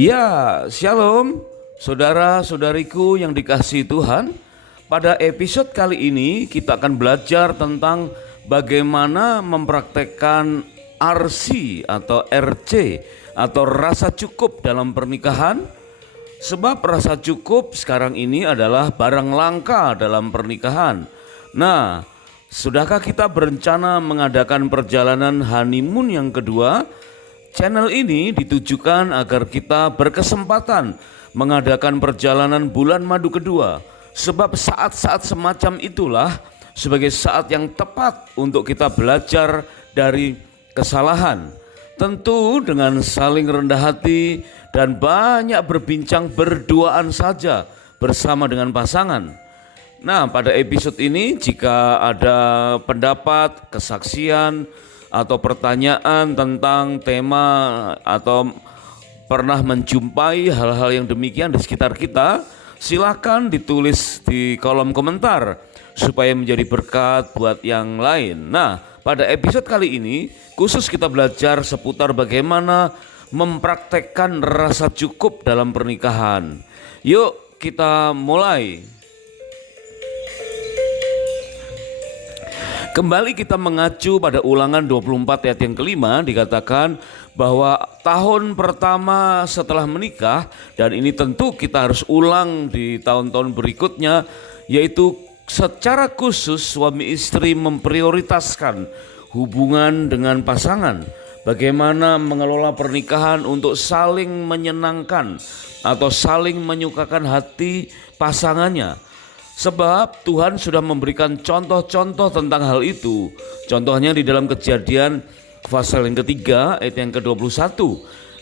Ya, shalom saudara-saudariku yang dikasihi Tuhan. Pada episode kali ini kita akan belajar tentang bagaimana mempraktekkan RC atau RC atau rasa cukup dalam pernikahan. Sebab rasa cukup sekarang ini adalah barang langka dalam pernikahan. Nah, sudahkah kita berencana mengadakan perjalanan honeymoon yang kedua? Channel ini ditujukan agar kita berkesempatan mengadakan perjalanan bulan madu kedua. Sebab saat-saat semacam itulah sebagai saat yang tepat untuk kita belajar dari kesalahan. Tentu dengan saling rendah hati dan banyak berbincang berduaan saja bersama dengan pasangan. Nah, pada episode ini jika ada pendapat, kesaksian, atau pertanyaan tentang tema atau pernah menjumpai hal-hal yang demikian di sekitar kita, silakan ditulis di kolom komentar supaya menjadi berkat buat yang lain. Nah, pada episode kali ini khusus kita belajar seputar bagaimana mempraktekkan rasa cukup dalam pernikahan. Yuk kita mulai. Kembali kita mengacu pada Ulangan 24 ayat yang kelima, dikatakan bahwa tahun pertama setelah menikah, dan ini tentu kita harus ulang di tahun-tahun berikutnya, yaitu secara khusus suami istri memprioritaskan hubungan dengan pasangan. Bagaimana mengelola pernikahan untuk saling menyenangkan atau saling menyukakan hati pasangannya. Sebab Tuhan sudah memberikan contoh-contoh tentang hal itu. Contohnya di dalam Kejadian pasal yang ketiga ayat yang ke-21,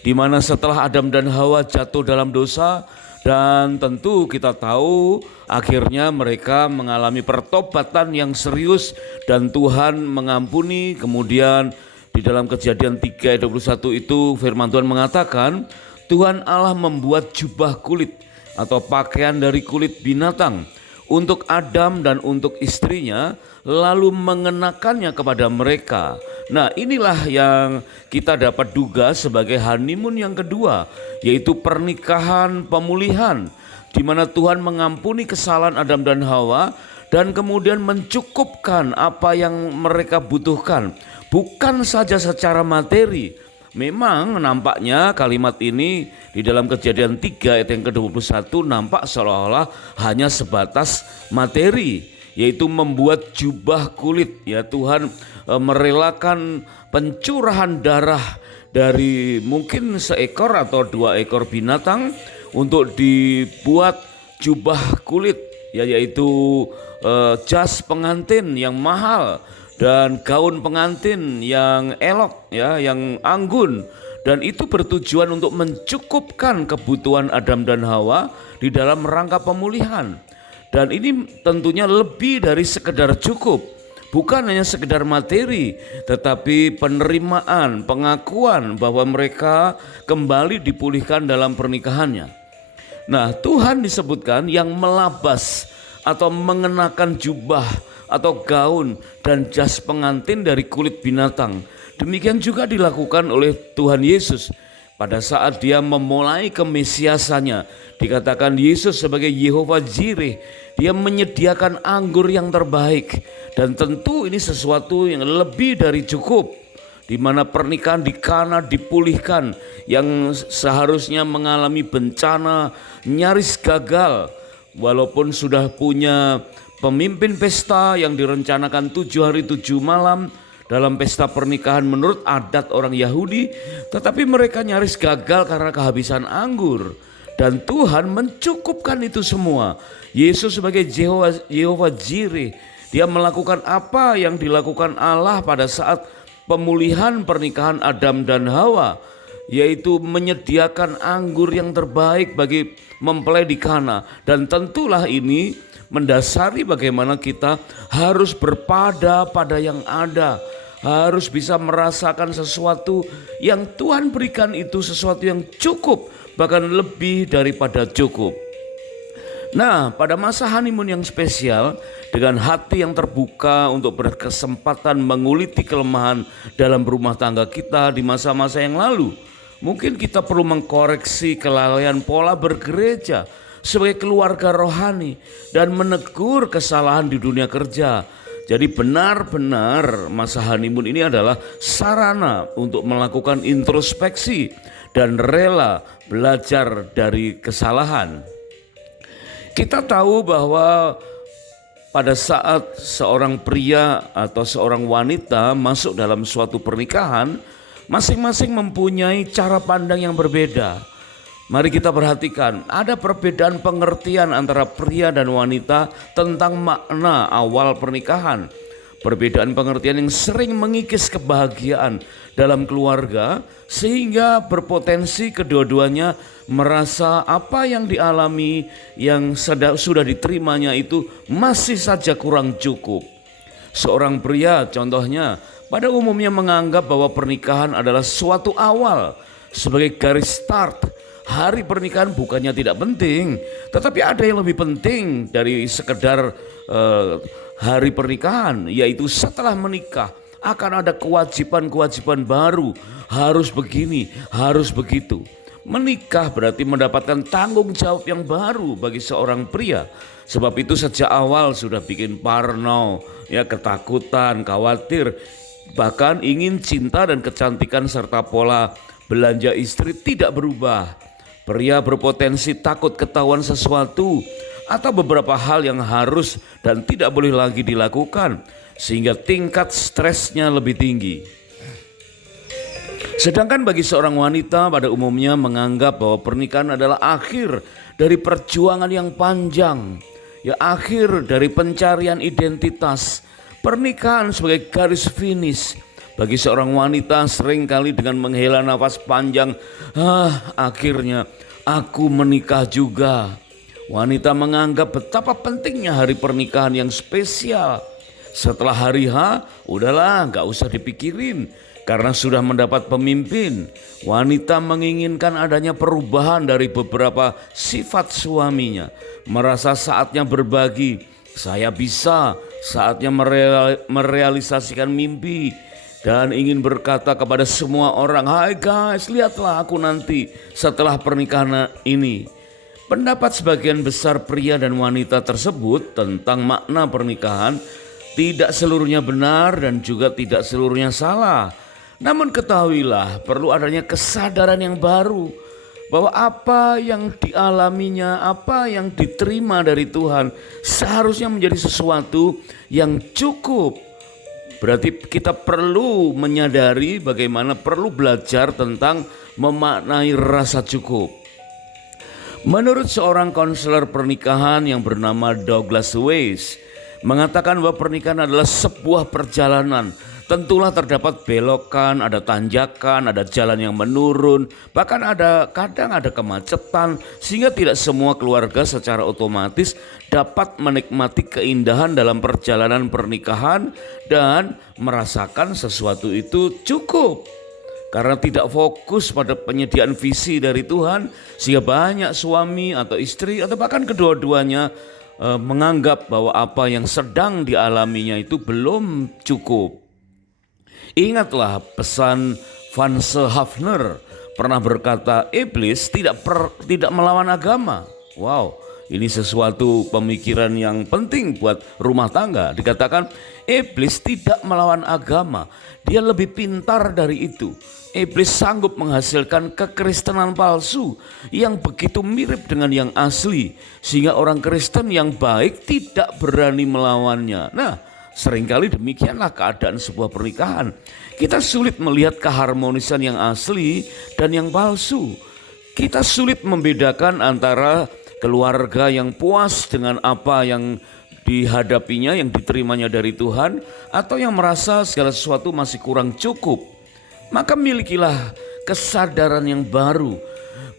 di mana setelah Adam dan Hawa jatuh dalam dosa, dan tentu kita tahu akhirnya mereka mengalami pertobatan yang serius dan Tuhan mengampuni. Kemudian di dalam Kejadian 3 ayat 21 itu firman Tuhan mengatakan, Tuhan Allah membuat jubah kulit atau pakaian dari kulit binatang untuk Adam dan untuk istrinya, lalu mengenakannya kepada mereka. Nah, inilah yang kita dapat duga sebagai honeymoon yang kedua, yaitu pernikahan pemulihan, di mana Tuhan mengampuni kesalahan Adam dan Hawa dan kemudian mencukupkan apa yang mereka butuhkan, bukan saja secara materi. Memang nampaknya kalimat ini di dalam Kejadian 3 ayat yang ke-21 nampak seolah-olah hanya sebatas materi, yaitu membuat jubah kulit. Ya, Tuhan merelakan pencurahan darah dari mungkin seekor atau 2 ekor binatang untuk dibuat jubah kulit, ya, yaitu jas pengantin yang mahal dan gaun pengantin yang elok, ya, yang anggun, dan itu bertujuan untuk mencukupkan kebutuhan Adam dan Hawa di dalam rangka pemulihan. Dan ini tentunya lebih dari sekedar cukup, bukan hanya sekedar materi, tetapi penerimaan, pengakuan bahwa mereka kembali dipulihkan dalam pernikahannya. Nah, Tuhan disebutkan yang melabas atau mengenakan jubah atau gaun dan jas pengantin dari kulit binatang. Demikian juga dilakukan oleh Tuhan Yesus pada saat dia memulai kemesiasannya. Dikatakan Yesus sebagai Yehova Jireh, dia menyediakan anggur yang terbaik, dan tentu ini sesuatu yang lebih dari cukup, di mana pernikahan di Kana dipulihkan yang seharusnya mengalami bencana, nyaris gagal, walaupun sudah punya pemimpin pesta yang direncanakan 7 hari 7 malam dalam pesta pernikahan menurut adat orang Yahudi, tetapi mereka nyaris gagal karena kehabisan anggur. Dan Tuhan mencukupkan itu semua. Yesus sebagai Yehova Jireh, dia melakukan apa yang dilakukan Allah pada saat pemulihan pernikahan Adam dan Hawa, yaitu menyediakan anggur yang terbaik bagi mempelai di Kana. Dan tentulah ini mendasari bagaimana kita harus berpada pada yang ada, harus bisa merasakan sesuatu yang Tuhan berikan, itu sesuatu yang cukup, bahkan lebih daripada cukup. Nah, pada masa honeymoon yang spesial, dengan hati yang terbuka untuk berkesempatan menguliti kelemahan dalam rumah tangga kita di masa-masa yang lalu, Mungkin kita perlu mengkoreksi kelalaian pola bergereja sebagai keluarga rohani dan menegur kesalahan di dunia kerja. Jadi benar-benar masa honeymoon ini adalah sarana untuk melakukan introspeksi dan rela belajar dari kesalahan. Kita tahu bahwa pada saat seorang pria atau seorang wanita masuk dalam suatu pernikahan, masing-masing mempunyai cara pandang yang berbeda. Mari kita perhatikan, ada perbedaan pengertian antara pria dan wanita tentang makna awal pernikahan. Perbedaan pengertian yang sering mengikis kebahagiaan dalam keluarga sehingga berpotensi kedua-duanya merasa apa yang dialami yang sudah diterimanya itu masih saja kurang cukup. Seorang pria contohnya pada umumnya menganggap bahwa pernikahan adalah suatu awal sebagai garis start. Hari pernikahan bukannya tidak penting, tetapi ada yang lebih penting dari sekedar hari pernikahan, yaitu setelah menikah akan ada kewajiban-kewajiban baru, harus begini, harus begitu. Menikah berarti mendapatkan tanggung jawab yang baru bagi seorang pria. Sebab itu sejak awal sudah bikin parno, ya ketakutan, khawatir, bahkan ingin cinta dan kecantikan serta pola belanja istri tidak berubah. Pria berpotensi takut ketahuan sesuatu atau beberapa hal yang harus dan tidak boleh lagi dilakukan sehingga tingkat stresnya lebih tinggi. Sedangkan bagi seorang wanita pada umumnya menganggap bahwa pernikahan adalah akhir dari perjuangan yang panjang, ya akhir dari pencarian identitas. Pernikahan sebagai garis finish. Bagi seorang wanita seringkali dengan menghela nafas panjang, akhirnya aku menikah juga. Wanita menganggap betapa pentingnya hari pernikahan yang spesial. Setelah hari H, udahlah gak usah dipikirin karena sudah mendapat pemimpin. Wanita menginginkan adanya perubahan dari beberapa sifat suaminya. Merasa saatnya berbagi, saya bisa, saatnya merealisasikan mimpi. Dan ingin berkata kepada semua orang, hai guys, lihatlah aku nanti setelah pernikahan ini. Pendapat sebagian besar pria dan wanita tersebut tentang makna pernikahan tidak seluruhnya benar dan juga tidak seluruhnya salah. Namun ketahuilah perlu adanya kesadaran yang baru bahwa apa yang dialaminya, apa yang diterima dari Tuhan seharusnya menjadi sesuatu yang cukup. Berarti kita perlu menyadari bagaimana perlu belajar tentang memaknai rasa cukup. Menurut seorang konselor pernikahan yang bernama Douglas Weiss, mengatakan bahwa pernikahan adalah sebuah perjalanan. Tentulah terdapat belokan, ada tanjakan, ada jalan yang menurun, bahkan kadang ada kemacetan, sehingga tidak semua keluarga secara otomatis dapat menikmati keindahan dalam perjalanan pernikahan dan merasakan sesuatu itu cukup. Karena tidak fokus pada penyediaan visi dari Tuhan, sehingga banyak suami atau istri atau bahkan kedua-duanya menganggap bahwa apa yang sedang dialaminya itu belum cukup. Ingatlah pesan Vance Havner pernah berkata, iblis tidak melawan agama. Wow, ini sesuatu pemikiran yang penting buat rumah tangga. Dikatakan iblis tidak melawan agama, dia lebih pintar dari itu. Iblis sanggup menghasilkan kekristenan palsu yang begitu mirip dengan yang asli, sehingga orang Kristen yang baik tidak berani melawannya. Nah, seringkali demikianlah keadaan sebuah pernikahan. Kita sulit melihat keharmonisan yang asli dan yang palsu. Kita sulit membedakan antara keluarga yang puas dengan apa yang dihadapinya, yang diterimanya dari Tuhan, atau yang merasa segala sesuatu masih kurang cukup. Maka milikilah kesadaran yang baru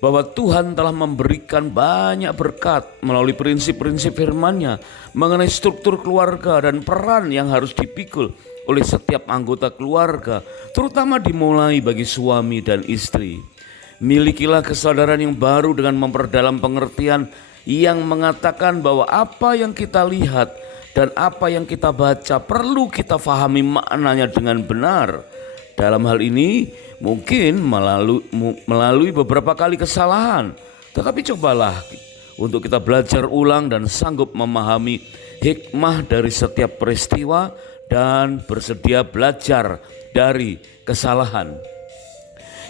bahwa Tuhan telah memberikan banyak berkat melalui prinsip-prinsip firman-Nya mengenai struktur keluarga dan peran yang harus dipikul oleh setiap anggota keluarga, terutama dimulai bagi suami dan istri. Milikilah kesadaran yang baru dengan memperdalam pengertian yang mengatakan bahwa apa yang kita lihat dan apa yang kita baca perlu kita fahami maknanya dengan benar. Dalam hal ini, Mungkin melalui beberapa kali kesalahan, tetapi cobalah untuk kita belajar ulang dan sanggup memahami hikmah dari setiap peristiwa dan bersedia belajar dari kesalahan.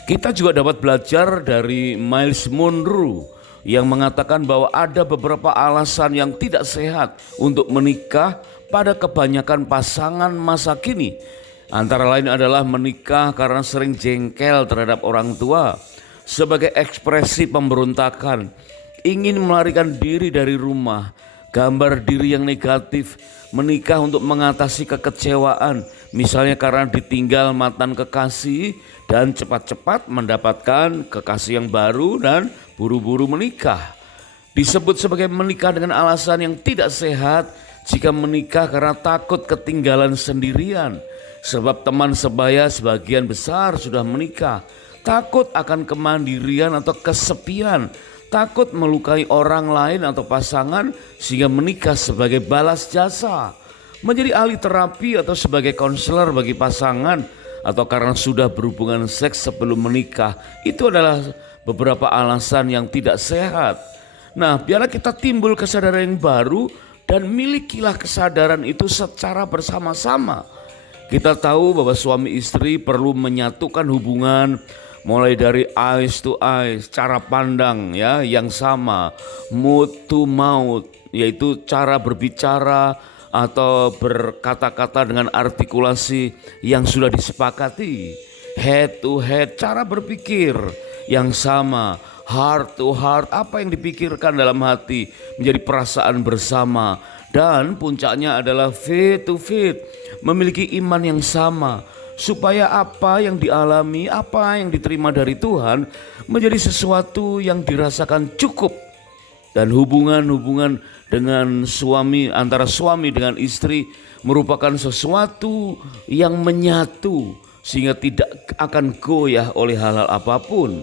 Kita juga dapat belajar dari Miles Monroe yang mengatakan bahwa ada beberapa alasan yang tidak sehat untuk menikah pada kebanyakan pasangan masa kini. Antara lain adalah menikah karena sering jengkel terhadap orang tua, sebagai ekspresi pemberontakan, ingin melarikan diri dari rumah, gambar diri yang negatif, menikah untuk mengatasi kekecewaan, misalnya karena ditinggal mantan kekasih dan cepat-cepat mendapatkan kekasih yang baru dan buru-buru menikah. Disebut sebagai menikah dengan alasan yang tidak sehat jika menikah karena takut ketinggalan sendirian. Sebab teman sebaya sebagian besar sudah menikah, takut akan kemandirian atau kesepian, takut melukai orang lain atau pasangan sehingga menikah sebagai balas jasa, menjadi ahli terapi atau sebagai konselor bagi pasangan, atau karena sudah berhubungan seks sebelum menikah. Itu adalah beberapa alasan yang tidak sehat. Nah, biarlah kita timbul kesadaran yang baru dan milikilah kesadaran itu secara bersama-sama. Kita tahu bahwa suami istri perlu menyatukan hubungan mulai dari eyes to eyes, cara pandang ya yang sama, mouth to mouth, yaitu cara berbicara atau berkata-kata dengan artikulasi yang sudah disepakati, head to head, cara berpikir yang sama, heart to heart, apa yang dipikirkan dalam hati menjadi perasaan bersama. Dan puncaknya adalah faith to faith, memiliki iman yang sama, supaya apa yang dialami, apa yang diterima dari Tuhan menjadi sesuatu yang dirasakan cukup. Dan hubungan-hubungan dengan suami, antara suami dengan istri merupakan sesuatu yang menyatu sehingga tidak akan goyah oleh hal-hal apapun.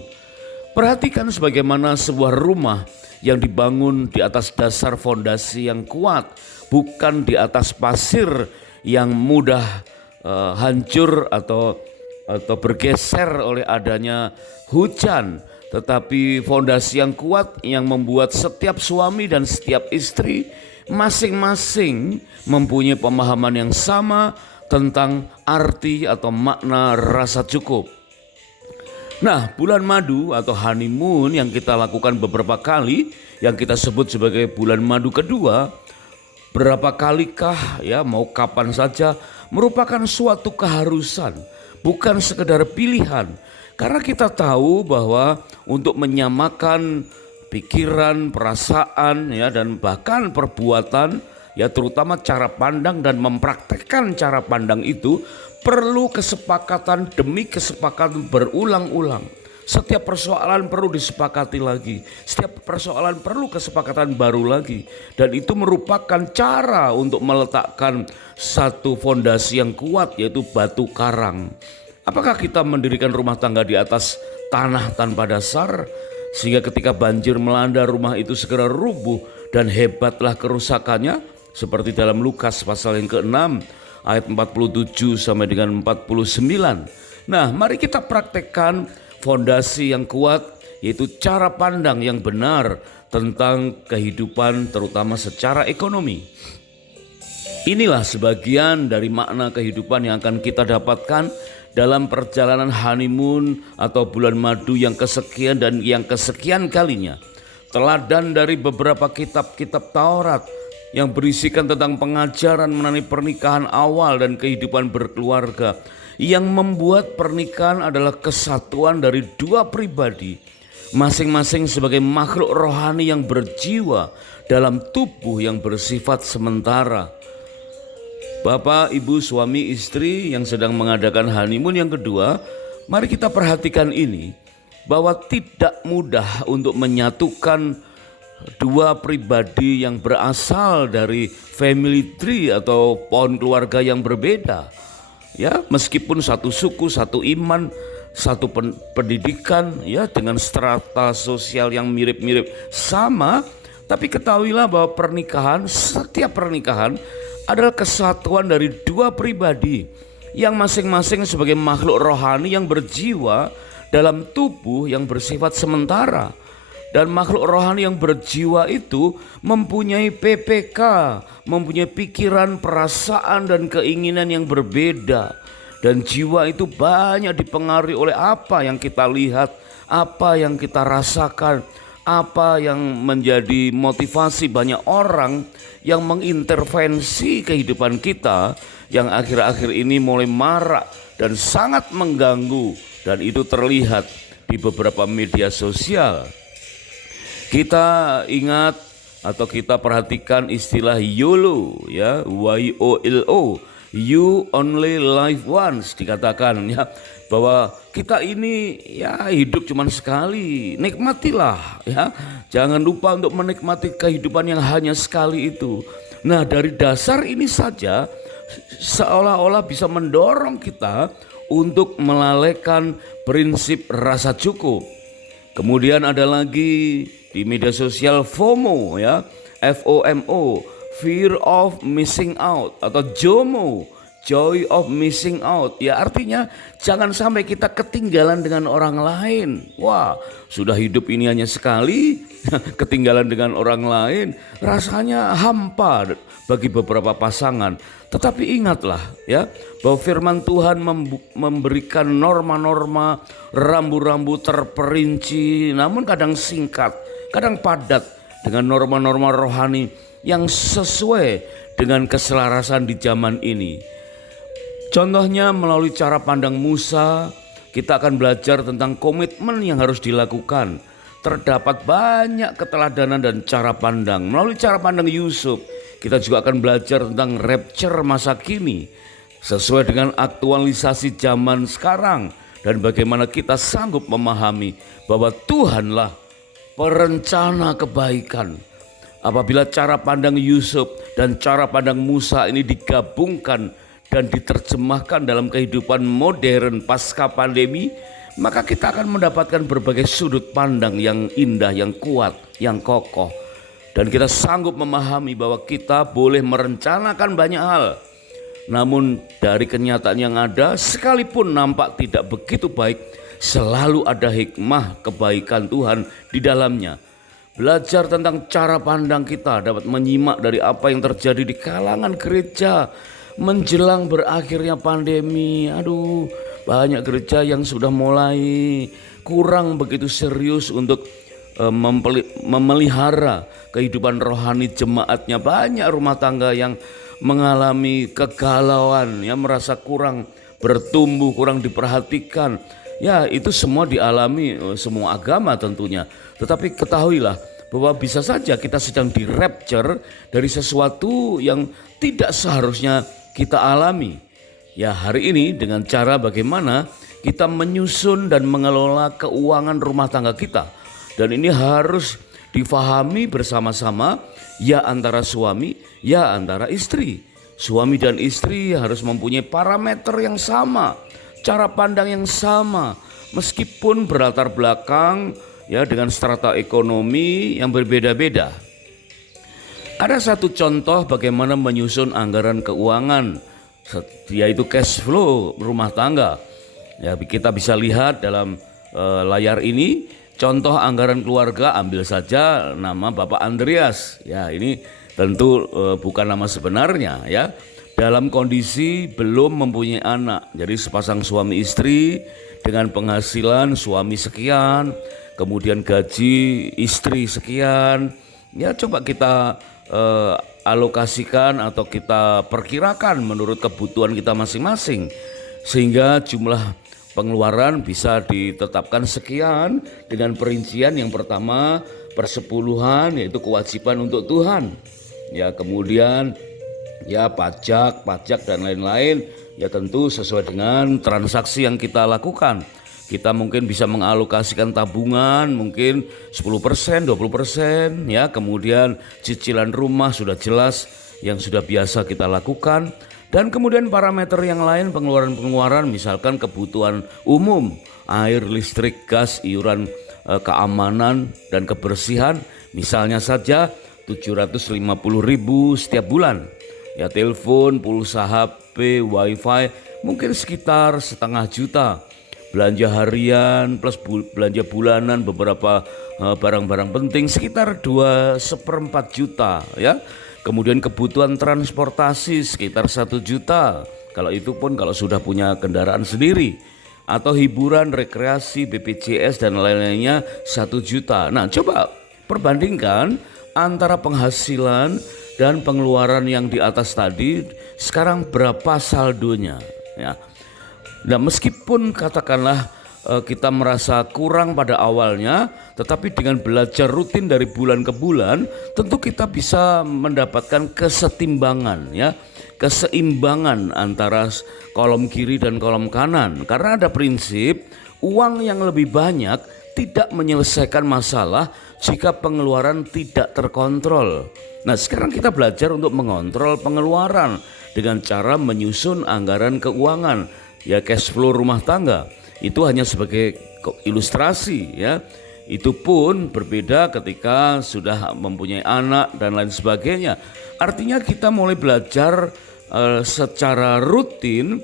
Perhatikan sebagaimana sebuah rumah yang dibangun di atas dasar fondasi yang kuat, bukan di atas pasir yang mudah hancur atau bergeser oleh adanya hujan, tetapi fondasi yang kuat yang membuat setiap suami dan setiap istri masing-masing mempunyai pemahaman yang sama tentang arti atau makna rasa cukup. Nah, bulan madu atau honeymoon yang kita lakukan beberapa kali, yang kita sebut sebagai bulan madu kedua, berapa kalikah ya, mau kapan saja, merupakan suatu keharusan, bukan sekedar pilihan. Karena kita tahu bahwa untuk menyamakan pikiran, perasaan ya, dan bahkan perbuatan ya, terutama cara pandang dan mempraktekkan cara pandang itu perlu kesepakatan demi kesepakatan berulang-ulang. Setiap persoalan perlu disepakati lagi, setiap persoalan perlu kesepakatan baru lagi. Dan itu merupakan cara untuk meletakkan satu fondasi yang kuat, yaitu batu karang. Apakah kita mendirikan rumah tangga di atas tanah tanpa dasar, sehingga ketika banjir melanda rumah itu segera rubuh dan hebatlah kerusakannya, seperti dalam Lukas pasal yang ke-6 ayat 47 sampai dengan 49. Nah, mari kita praktekkan fondasi yang kuat, yaitu cara pandang yang benar tentang kehidupan, terutama secara ekonomi. Inilah sebagian dari makna kehidupan yang akan kita dapatkan dalam perjalanan honeymoon atau bulan madu yang kesekian dan yang kesekian kalinya. Teladan dari beberapa kitab-kitab Taurat yang berisikan tentang pengajaran mengenai pernikahan awal dan kehidupan berkeluarga, yang membuat pernikahan adalah kesatuan dari dua pribadi, masing-masing sebagai makhluk rohani yang berjiwa dalam tubuh yang bersifat sementara. Bapak, ibu, suami, istri yang sedang mengadakan honeymoon yang kedua, mari kita perhatikan ini, bahwa tidak mudah untuk menyatukan dua pribadi yang berasal dari family tree atau pohon keluarga yang berbeda. Ya, meskipun satu suku, satu iman, satu pendidikan, ya, dengan strata sosial yang mirip-mirip sama, tapi ketahuilah bahwa setiap pernikahan adalah kesatuan dari dua pribadi yang masing-masing sebagai makhluk rohani yang berjiwa dalam tubuh yang bersifat sementara. Dan makhluk rohani yang berjiwa itu mempunyai PPK, mempunyai pikiran, perasaan, dan keinginan yang berbeda. Dan jiwa itu banyak dipengaruhi oleh apa yang kita lihat, apa yang kita rasakan, apa yang menjadi motivasi banyak orang yang mengintervensi kehidupan kita, yang akhir-akhir ini mulai marak dan sangat mengganggu, dan itu terlihat di beberapa media sosial. Kita ingat atau kita perhatikan istilah YOLO, ya, YOLO, you only live once, dikatakan ya, bahwa kita ini ya hidup cuma sekali, nikmatilah ya. Jangan lupa untuk menikmati kehidupan yang hanya sekali itu. Nah, dari dasar ini saja seolah-olah bisa mendorong kita untuk melalaikan prinsip rasa cukup. Kemudian ada lagi di media sosial FOMO, ya, FOMO, fear of missing out, atau JOMO, joy of missing out. Ya, artinya jangan sampai kita ketinggalan dengan orang lain. Wah, sudah hidup ini hanya sekali, ketinggalan dengan orang lain rasanya hampa bagi beberapa pasangan. Tetapi ingatlah ya, bahwa firman Tuhan memberikan norma-norma, rambu-rambu terperinci, namun kadang singkat, kadang padat, dengan norma-norma rohani yang sesuai dengan keselarasan di zaman ini. Contohnya melalui cara pandang Musa, kita akan belajar tentang komitmen yang harus dilakukan. Terdapat banyak keteladanan dan cara pandang. Melalui cara pandang Yusuf, kita juga akan belajar tentang rapture masa kini, sesuai dengan aktualisasi zaman sekarang, dan bagaimana kita sanggup memahami bahwa Tuhanlah perencana kebaikan. Apabila cara pandang Yusuf dan cara pandang Musa ini digabungkan dan diterjemahkan dalam kehidupan modern pasca pandemi, maka kita akan mendapatkan berbagai sudut pandang yang indah, yang kuat, yang kokoh. Dan kita sanggup memahami bahwa kita boleh merencanakan banyak hal, namun dari kenyataan yang ada, sekalipun nampak tidak begitu baik, selalu ada hikmah kebaikan Tuhan di dalamnya. Belajar tentang cara pandang kita dapat menyimak dari apa yang terjadi di kalangan gereja menjelang berakhirnya pandemi. Aduh, banyak gereja yang sudah mulai kurang begitu serius untuk memelihara kehidupan rohani jemaatnya. Banyak rumah tangga yang mengalami kegalauan, ya, merasa kurang bertumbuh, kurang diperhatikan. Ya, itu semua dialami semua agama tentunya. Tetapi ketahuilah bahwa bisa saja kita sedang di rapture dari sesuatu yang tidak seharusnya kita alami. Ya, hari ini dengan cara bagaimana kita menyusun dan mengelola keuangan rumah tangga kita. Dan ini harus difahami bersama-sama, ya antara suami, ya antara istri. Suami dan istri harus mempunyai parameter yang sama, cara pandang yang sama, meskipun berlatar belakang ya dengan strata ekonomi yang berbeda-beda. Ada satu contoh bagaimana menyusun anggaran keuangan, yaitu cash flow rumah tangga. Ya, kita bisa lihat dalam layar ini contoh anggaran keluarga. Ambil saja nama Bapak Andreas. Ya, ini tentu bukan nama sebenarnya ya. Dalam kondisi belum mempunyai anak. Jadi sepasang suami istri dengan penghasilan suami sekian, kemudian gaji istri sekian. Ya, coba kita alokasikan atau kita perkirakan menurut kebutuhan kita masing-masing, sehingga jumlah pengeluaran bisa ditetapkan sekian dengan perincian. Yang pertama persepuluhan, yaitu kewajiban untuk Tuhan. Ya, kemudian ya pajak dan lain-lain, ya tentu sesuai dengan transaksi yang kita lakukan. Kita mungkin bisa mengalokasikan tabungan mungkin 10%, 20%, ya. Kemudian cicilan rumah sudah jelas yang sudah biasa kita lakukan. Dan kemudian parameter yang lain, pengeluaran-pengeluaran, misalkan kebutuhan umum, air, listrik, gas, iuran keamanan dan kebersihan, misalnya saja 750.000 setiap bulan. Ya, telepon, pulsa HP, wifi, mungkin sekitar 500.000. Belanja harian plus belanja bulanan beberapa barang-barang penting sekitar 2,4 juta ya. Kemudian kebutuhan transportasi sekitar 1 juta. Kalau itu pun kalau sudah punya kendaraan sendiri. Atau hiburan, rekreasi, BPJS dan lain-lainnya 1 juta. Nah, coba perbandingkan antara penghasilan dan pengeluaran yang di atas tadi, sekarang berapa saldonya ya. Nah, meskipun katakanlah kita merasa kurang pada awalnya, tetapi dengan belajar rutin dari bulan ke bulan, tentu kita bisa mendapatkan kesetimbangan ya, keseimbangan antara kolom kiri dan kolom kanan. Karena ada prinsip uang yang lebih banyak tidak menyelesaikan masalah jika pengeluaran tidak terkontrol. Nah, sekarang kita belajar untuk mengontrol pengeluaran dengan cara menyusun anggaran keuangan, ya cash flow rumah tangga. Itu hanya sebagai ilustrasi ya. Itu pun berbeda ketika sudah mempunyai anak dan lain sebagainya. Artinya kita mulai belajar secara rutin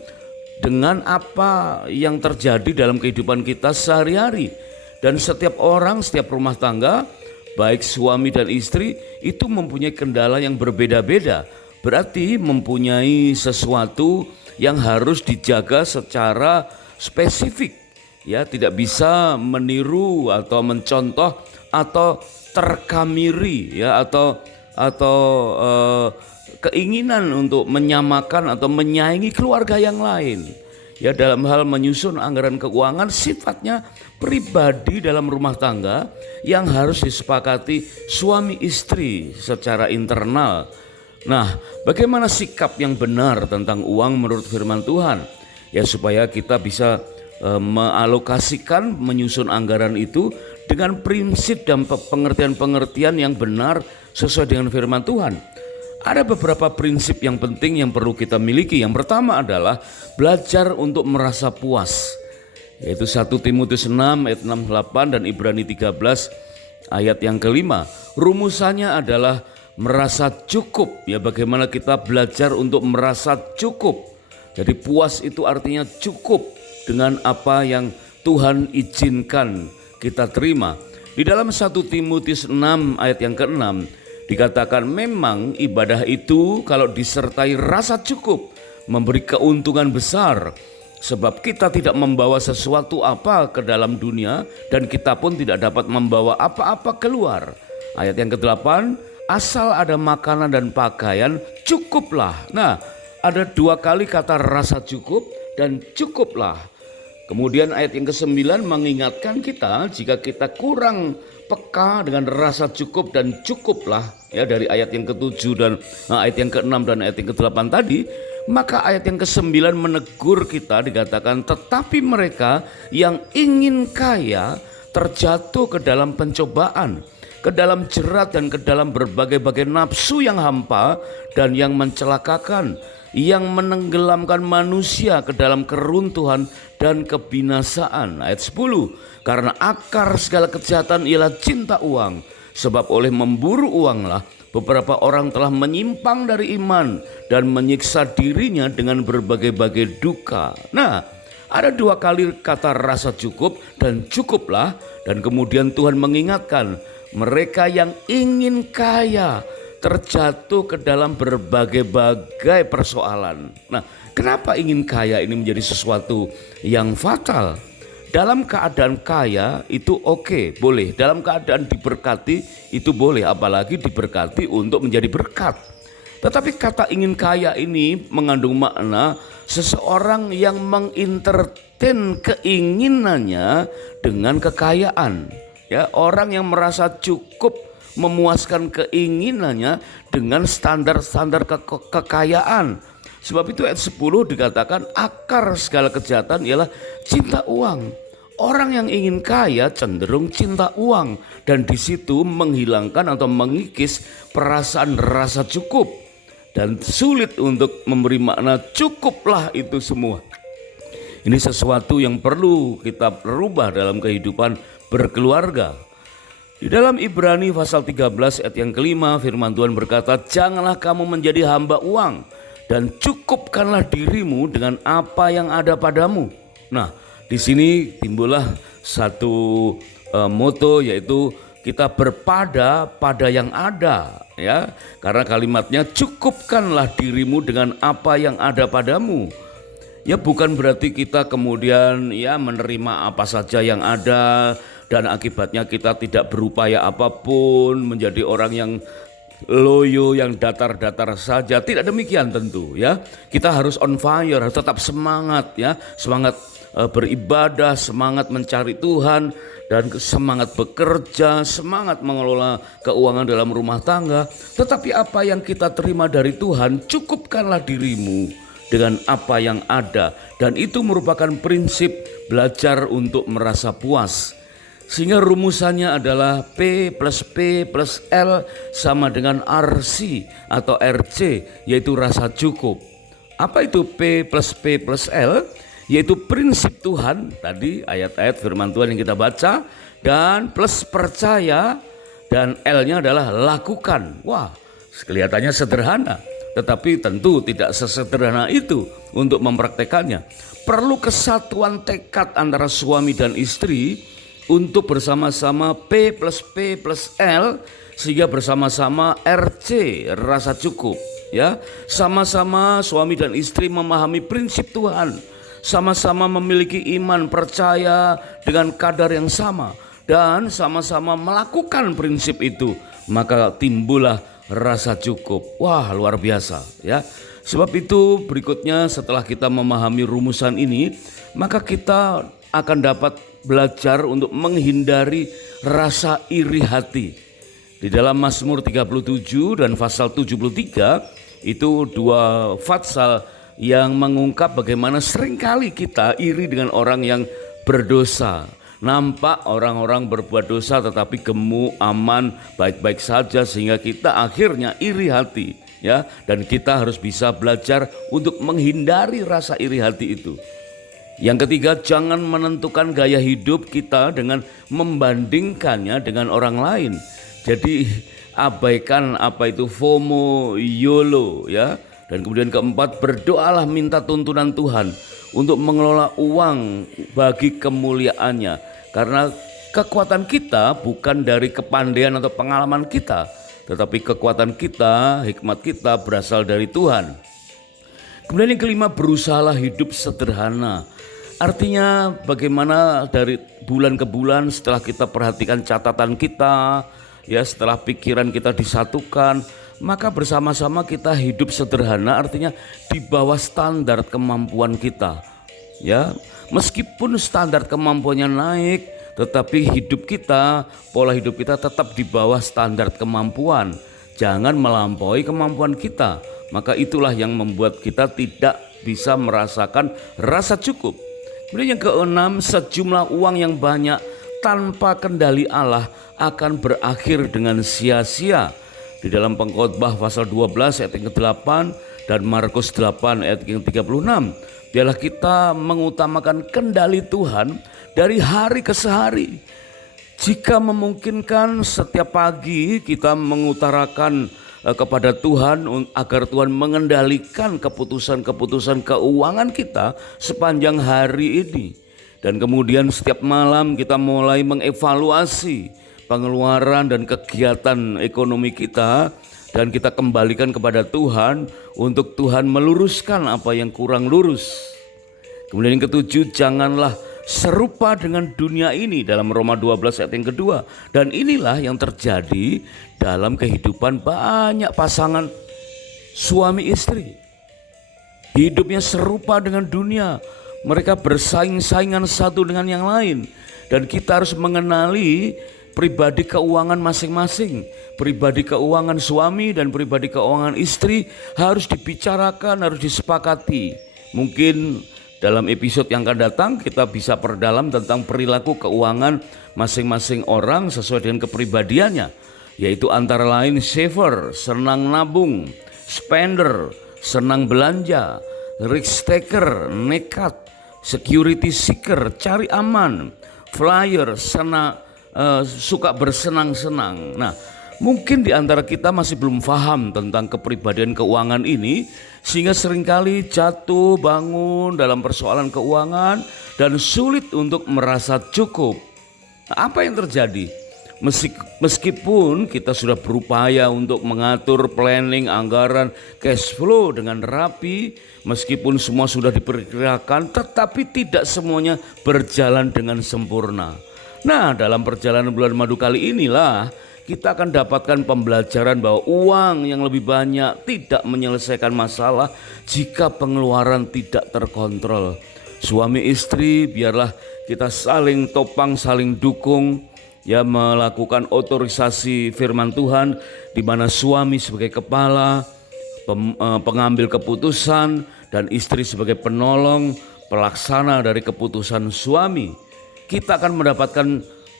dengan apa yang terjadi dalam kehidupan kita sehari-hari. Dan setiap orang, setiap rumah tangga, baik suami dan istri, itu mempunyai kendala yang berbeda-beda. Berarti mempunyai sesuatu yang harus dijaga secara spesifik ya, tidak bisa meniru atau mencontoh atau terkamiri ya, atau keinginan untuk menyamakan atau menyaingi keluarga yang lain ya. Dalam hal menyusun anggaran keuangan sifatnya pribadi dalam rumah tangga yang harus disepakati suami istri secara internal. Nah, bagaimana sikap yang benar tentang uang menurut firman Tuhan? Ya, supaya kita bisa mealokasikan, menyusun anggaran itu dengan prinsip dan pengertian-pengertian yang benar sesuai dengan firman Tuhan. Ada beberapa prinsip yang penting yang perlu kita miliki. Yang pertama adalah belajar untuk merasa puas, yaitu 1 Timotius 6 ayat 6-8 dan Ibrani 13 ayat yang kelima. Rumusannya adalah merasa cukup ya. Bagaimana kita belajar untuk merasa cukup. Jadi puas itu artinya cukup dengan apa yang Tuhan izinkan kita terima. Di dalam 1 Timotius 6 ayat yang ke-6 dikatakan memang ibadah itu kalau disertai rasa cukup memberi keuntungan besar, sebab kita tidak membawa sesuatu apa ke dalam dunia dan kita pun tidak dapat membawa apa-apa keluar. Ayat yang ke-8, asal ada makanan dan pakaian cukuplah. Nah, ada 2 kali kata rasa cukup dan cukuplah. Kemudian ayat yang ke-9 mengingatkan kita jika kita kurang peka dengan rasa cukup dan cukuplah ya, dari ayat yang ke-7 dan ayat yang ke-6 dan ayat yang ke-8 tadi, maka ayat yang ke-9 menegur kita, dikatakan tetapi mereka yang ingin kaya terjatuh ke dalam pencobaan, ke dalam jerat dan ke dalam berbagai-bagai nafsu yang hampa dan yang mencelakakan, yang menenggelamkan manusia ke dalam keruntuhan dan kebinasaan. Ayat 10, karena akar segala kejahatan ialah cinta uang, sebab oleh memburu uanglah beberapa orang telah menyimpang dari iman dan menyiksa dirinya dengan berbagai-bagai duka. Nah, ada 2 kali kata rasa cukup dan cukuplah, dan kemudian Tuhan mengingatkan mereka yang ingin kaya terjatuh ke dalam berbagai-bagai persoalan. Nah, kenapa ingin kaya ini menjadi sesuatu yang fatal? Dalam keadaan kaya itu oke, boleh. Dalam keadaan diberkati itu boleh, apalagi diberkati untuk menjadi berkat. Tetapi kata ingin kaya ini mengandung makna seseorang yang mengintertain keinginannya dengan kekayaan. Ya, orang yang merasa cukup memuaskan keinginannya dengan standar-standar kekayaan. Sebab itu ayat 10 dikatakan akar segala kejahatan ialah cinta uang. Orang yang ingin kaya cenderung cinta uang, dan di situ menghilangkan atau mengikis perasaan rasa cukup, dan sulit untuk memberi makna cukuplah itu semua. Ini sesuatu yang perlu kita rubah dalam kehidupan berkeluarga. Di dalam Ibrani pasal 13 ayat yang kelima, firman Tuhan berkata, janganlah kamu menjadi hamba uang dan cukupkanlah dirimu dengan apa yang ada padamu. Nah, di sini timbullah satu moto, yaitu kita berpada pada yang ada, ya. Karena kalimatnya cukupkanlah dirimu dengan apa yang ada padamu. Ya, bukan berarti kita kemudian ya menerima apa saja yang ada dan akibatnya kita tidak berupaya apapun, menjadi orang yang loyo, yang datar-datar saja. Tidak demikian tentu, ya. Kita harus on fire, harus tetap semangat, ya. Semangat beribadah, semangat mencari Tuhan, dan semangat bekerja, semangat mengelola keuangan dalam rumah tangga. Tetapi apa yang kita terima dari Tuhan, cukupkanlah dirimu dengan apa yang ada. Dan itu merupakan prinsip belajar untuk merasa puas. Sehingga rumusannya adalah P plus L sama dengan RC atau RC, yaitu rasa cukup. Apa itu P plus L? Yaitu prinsip Tuhan, tadi ayat-ayat firman Tuhan yang kita baca, dan plus percaya, dan L-nya adalah lakukan. Wah, kelihatannya sederhana, tetapi tentu tidak sesederhana itu untuk mempraktekannya. Perlu kesatuan tekad antara suami dan istri untuk bersama-sama P plus L, sehingga bersama-sama RC, rasa cukup, ya. Sama-sama suami dan istri memahami prinsip Tuhan, sama-sama memiliki iman percaya dengan kadar yang sama, dan sama-sama melakukan prinsip itu, maka timbullah rasa cukup. Wah, luar biasa, ya. Sebab itu berikutnya, setelah kita memahami rumusan ini, maka kita akan dapat belajar untuk menghindari rasa iri hati. Di dalam Mazmur 37 dan pasal 73 itu dua pasal yang mengungkap bagaimana seringkali kita iri dengan orang yang berdosa. Nampak orang-orang berbuat dosa tetapi gemuk, aman, baik-baik saja, sehingga kita akhirnya iri hati, ya. Dan kita harus bisa belajar untuk menghindari rasa iri hati itu. Yang ketiga, jangan menentukan gaya hidup kita dengan membandingkannya dengan orang lain. Jadi abaikan apa itu FOMO, YOLO, ya. Dan kemudian keempat, berdoalah minta tuntunan Tuhan untuk mengelola uang bagi kemuliaannya. Karena kekuatan kita bukan dari kepandaian atau pengalaman kita, tetapi kekuatan kita, hikmat kita berasal dari Tuhan. Kemudian yang kelima, berusahalah hidup sederhana. Artinya bagaimana dari bulan ke bulan setelah kita perhatikan catatan kita, ya, setelah pikiran kita disatukan, maka bersama-sama kita hidup sederhana, artinya di bawah standar kemampuan kita, ya. Meskipun standar kemampuannya naik, tetapi hidup kita, pola hidup kita tetap di bawah standar kemampuan. Jangan melampaui kemampuan kita, maka itulah yang membuat kita tidak bisa merasakan rasa cukup. Kemudian yang keenam, sejumlah uang yang banyak tanpa kendali Allah akan berakhir dengan sia-sia. Di dalam Pengkhotbah pasal 12 ayat yang ke-8 dan Markus 8 ayat yang 36. Biarlah kita mengutamakan kendali Tuhan dari hari ke hari. Jika memungkinkan, setiap pagi kita mengutarakan kepada Tuhan agar Tuhan mengendalikan keputusan-keputusan keuangan kita sepanjang hari ini. Dan kemudian setiap malam kita mulai mengevaluasi pengeluaran dan kegiatan ekonomi kita, dan kita kembalikan kepada Tuhan untuk Tuhan meluruskan apa yang kurang lurus. Kemudian yang ketujuh, janganlah serupa dengan dunia ini dalam Roma 12 ayat yang kedua. Dan inilah yang terjadi dalam kehidupan banyak pasangan suami istri. Hidupnya serupa dengan dunia. Mereka bersaing-saingan satu dengan yang lain. Dan kita harus mengenali pribadi keuangan masing-masing. Pribadi keuangan suami dan pribadi keuangan istri harus dibicarakan, harus disepakati. Mungkin dalam episode yang akan datang kita bisa perdalam tentang perilaku keuangan masing-masing orang sesuai dengan kepribadiannya, yaitu antara lain saver, senang nabung, spender, senang belanja, risk taker, nekat, security seeker, cari aman, flyer, suka bersenang-senang. Nah, Mungkin di antara kita masih belum paham tentang kepribadian keuangan ini, sehingga seringkali jatuh bangun dalam persoalan keuangan dan sulit untuk merasa cukup. Nah, apa yang terjadi? Meskipun kita sudah berupaya untuk mengatur planning, anggaran, cash flow dengan rapi, meskipun semua sudah diperkirakan, tetapi tidak semuanya berjalan dengan sempurna. Nah, dalam perjalanan bulan madu kali inilah kita akan dapatkan pembelajaran bahwa uang yang lebih banyak tidak menyelesaikan masalah jika pengeluaran tidak terkontrol. Suami istri, biarlah kita saling topang, saling dukung, ya, melakukan otorisasi firman Tuhan, di mana suami sebagai kepala, pengambil keputusan, dan istri sebagai penolong, pelaksana dari keputusan suami. Kita akan mendapatkan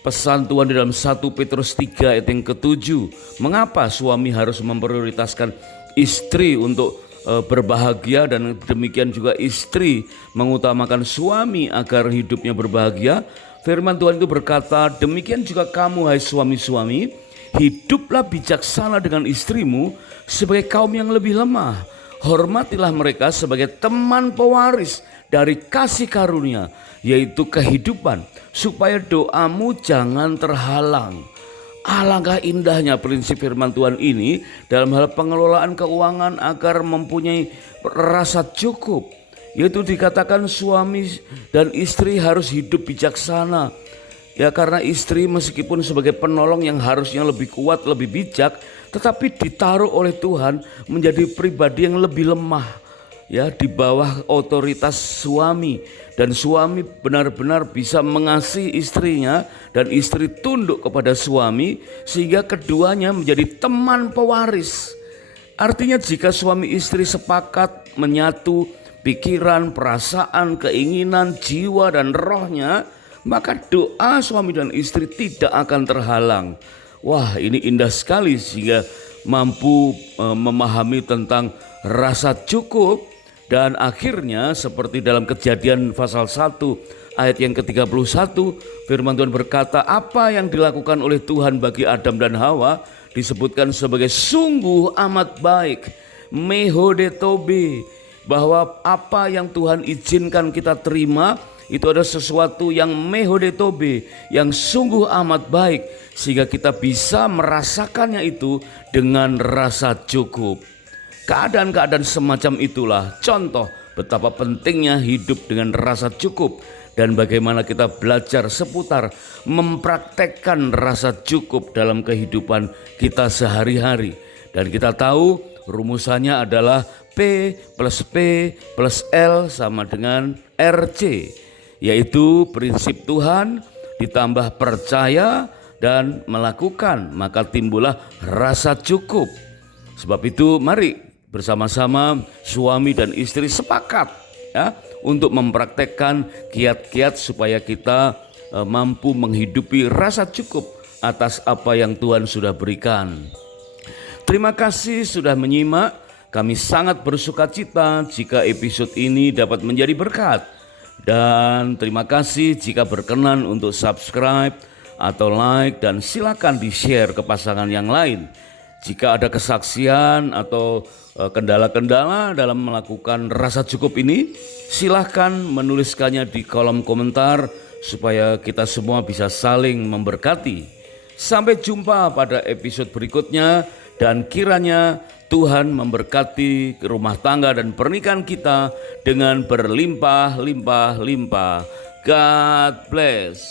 pesan Tuhan di dalam 1 Petrus 3 ayat yang ke-7. Mengapa suami harus memprioritaskan istri untuk berbahagia, dan demikian juga istri mengutamakan suami agar hidupnya berbahagia? Firman Tuhan itu berkata, demikian juga kamu hai suami-suami, hiduplah bijaksana dengan istrimu sebagai kaum yang lebih lemah. Hormatilah mereka sebagai teman pewaris dari kasih karunia, yaitu kehidupan, supaya doamu jangan terhalang. Alangkah indahnya prinsip firman Tuhan ini dalam hal pengelolaan keuangan agar mempunyai rasa cukup, yaitu dikatakan suami dan istri harus hidup bijaksana. Ya, karena istri meskipun sebagai penolong yang harusnya lebih kuat, lebih bijak, tetapi ditaruh oleh Tuhan menjadi pribadi yang lebih lemah, ya, di bawah otoritas suami. Dan suami benar-benar bisa mengasihi istrinya, dan istri tunduk kepada suami, sehingga keduanya menjadi teman pewaris. Artinya jika suami istri sepakat menyatu pikiran, perasaan, keinginan, jiwa dan rohnya, maka doa suami dan istri tidak akan terhalang. Wah, ini indah sekali, sehingga mampu memahami tentang rasa cukup. Dan akhirnya seperti dalam Kejadian pasal 1 ayat yang ke-31, firman Tuhan berkata, apa yang dilakukan oleh Tuhan bagi Adam dan Hawa disebutkan sebagai sungguh amat baik, mehodetobe, bahwa apa yang Tuhan izinkan kita terima itu adalah sesuatu yang mehodetobe, yang sungguh amat baik, sehingga kita bisa merasakannya itu dengan rasa cukup. Keadaan-keadaan semacam itulah contoh betapa pentingnya hidup dengan rasa cukup, dan bagaimana kita belajar seputar mempraktekkan rasa cukup dalam kehidupan kita sehari-hari. Dan kita tahu rumusannya adalah P plus L sama dengan RC, yaitu prinsip Tuhan ditambah percaya dan melakukan, maka timbullah rasa cukup. Sebab itu mari bersama-sama suami dan istri sepakat, ya, untuk mempraktekkan kiat-kiat supaya kita mampu menghidupi rasa cukup atas apa yang Tuhan sudah berikan. Terima kasih sudah menyimak. Kami sangat bersukacita jika episode ini dapat menjadi berkat. Dan terima kasih jika berkenan untuk subscribe atau like, dan silakan di-share ke pasangan yang lain. Jika ada kesaksian atau kendala-kendala dalam melakukan rasa cukup ini, silahkan menuliskannya di kolom komentar supaya kita semua bisa saling memberkati. Sampai jumpa pada episode berikutnya, dan kiranya Tuhan memberkati rumah tangga dan pernikahan kita dengan berlimpah-limpah-limpah. God bless.